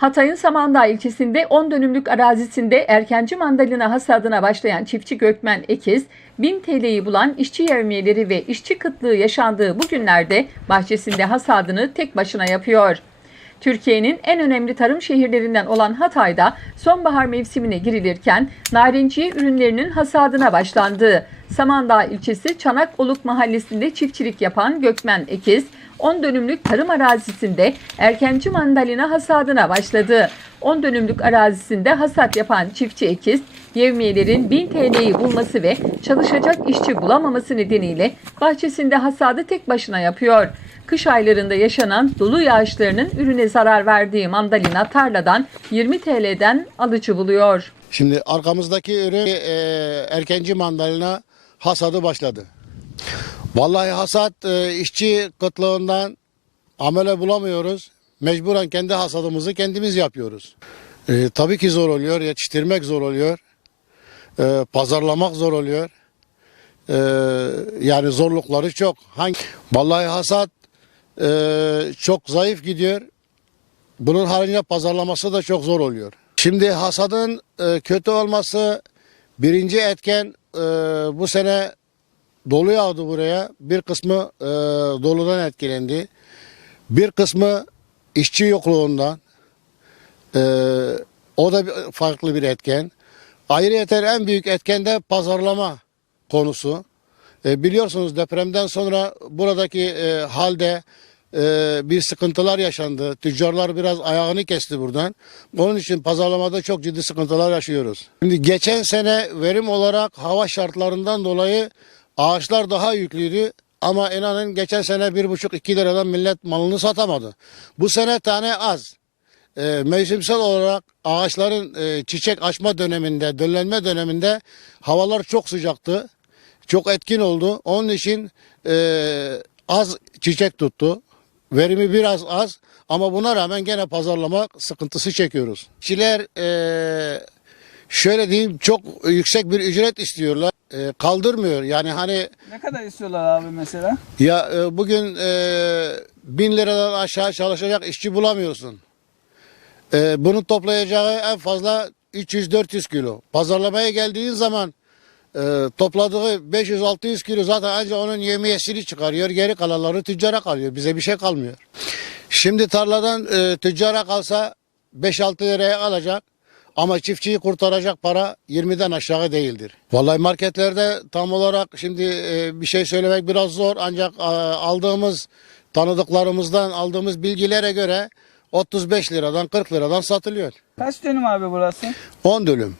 Hatay'ın Samandağ ilçesinde 10 dönümlük arazisinde erkenci mandalina hasadına başlayan çiftçi Gökmen Ekiz, 1000 TL'yi bulan işçi yevmiyeleri ve işçi kıtlığı yaşandığı bu günlerde bahçesinde hasadını tek başına yapıyor. Türkiye'nin en önemli tarım şehirlerinden olan Hatay'da sonbahar mevsimine girilirken narenciye ürünlerinin hasadına başlandı. Samandağ ilçesi Çanakoluk mahallesinde çiftçilik yapan Gökmen Ekiz, 10 dönümlük tarım arazisinde erkenci mandalina hasadına başladı. 10 dönümlük arazisinde hasat yapan çiftçi Ekiz, yevmiyelerin 1000 TL'yi bulması ve çalışacak işçi bulamaması nedeniyle bahçesinde hasadı tek başına yapıyor. Kış aylarında yaşanan dolu yağışlarının ürüne zarar verdiği mandalina tarladan 20 TL'den alıcı buluyor. Şimdi arkamızdaki ürün e, erkenci mandalina hasadı başladı. Vallahi hasat e, işçi kıtlığından amele bulamıyoruz. Mecburen kendi hasadımızı kendimiz yapıyoruz. E, tabii ki zor oluyor, yetiştirmek zor oluyor. E, pazarlamak zor oluyor. E, yani zorlukları çok. Hangi? Vallahi hasat e, çok zayıf gidiyor. Bunun haricinde pazarlaması da çok zor oluyor. Şimdi hasadın e, kötü olması birinci etken e, bu sene dolu yağdı buraya. Bir kısmı e, doludan etkilendi. Bir kısmı işçi yokluğundan. E, o da bir- farklı bir etken. Ayrıyeten en büyük etken de pazarlama konusu. E, biliyorsunuz depremden sonra buradaki e, halde e, bir sıkıntılar yaşandı. Tüccarlar biraz ayağını kesti buradan. Onun için pazarlamada çok ciddi sıkıntılar yaşıyoruz. Şimdi geçen sene verim olarak hava şartlarından dolayı ağaçlar daha yüklüydü. Ama inanın geçen sene bir buçuk iki liradan millet malını satamadı. Bu sene tane az. E, mevsimsel olarak ağaçların e, çiçek açma döneminde, döllenme döneminde havalar çok sıcaktı. Çok etkin oldu. Onun için e, az çiçek tuttu. Verimi biraz az ama buna rağmen gene pazarlama sıkıntısı çekiyoruz. Çiler e, şöyle diyeyim çok yüksek bir ücret istiyorlar. E, kaldırmıyor. Yani hani Ne kadar istiyorlar abi mesela? ya e, bugün e, bin liradan aşağı çalışacak işçi bulamıyorsun. E, bunu toplayacağı en fazla 300-400 kilo. Pazarlamaya geldiğin zaman e, topladığı 500-600 kilo zaten ancak onun yemiyesini çıkarıyor. Geri kalanları tüccara kalıyor. Bize bir şey kalmıyor. Şimdi tarladan e, tüccara kalsa 5-6 liraya alacak. Ama çiftçiyi kurtaracak para 20'den aşağı değildir. Vallahi marketlerde tam olarak şimdi e, bir şey söylemek biraz zor ancak e, aldığımız tanıdıklarımızdan aldığımız bilgilere göre 35 liradan 40 liradan satılıyor. Kaç dönüm abi burası? 10 dönüm.